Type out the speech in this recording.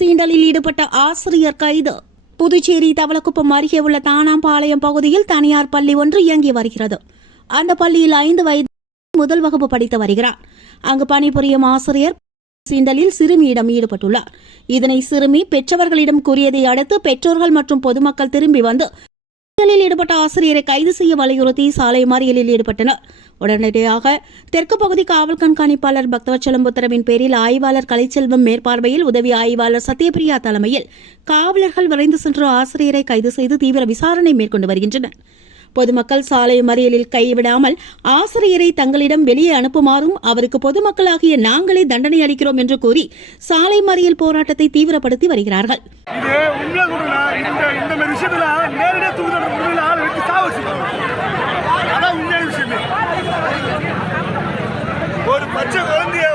சீண்டலில் ஈடுபட்ட ஆசிரியர் கைது. புதுச்சேரி தவளக்குப்பம் அருகே உள்ள தானாம்பாளையம் பகுதியில் தனியார் பள்ளி ஒன்று இயங்கி வருகிறது. அந்த பள்ளியில் 5 வயது முதல் வகுப்பு படித்து வருகிறார். அங்கு பணிபுரியும் ஆசிரியர் சீண்டலில் சிறுமியிடம் ஈடுபட்டுள்ளார். இதனை சிறுமி பெற்றவர்களிடம் கூறியதை அடுத்து பெற்றோர்கள் மற்றும் பொதுமக்கள் திரும்பி வந்து சீண்டலில் ஈடுபட்ட ஆசிரியரை கைது செய்ய வலியுறுத்தி சாலை மறியலில் ஈடுபட்டனர். உடனடியாக தெற்கு பகுதி காவல் கண்காணிப்பாளர் பக்தவச்சலம் உத்தரவின் பேரில் ஆய்வாளர் கலைச்செல்வம் மேற்பார்வையில் உதவி ஆய்வாளர் சத்யபிரியா தலைமையில் காவலர்கள் விரைந்து சென்று ஆசிரியரை கைது செய்து தீவிர விசாரணை மேற்கொண்டு வருகின்றனர். பொதுமக்கள் சாலை மறியலில் கைவிடாமல் ஆசிரியரை தங்களிடம் வெளியே அனுப்புமாறும் அவருக்கு பொதுமக்களாகிய நாங்களே தண்டனை அளிக்கிறோம் என்று கூறி சாலை மறியல் போராட்டத்தை தீவிரப்படுத்தி வருகிறார்கள். ஒரு பச்சை குழந்தைய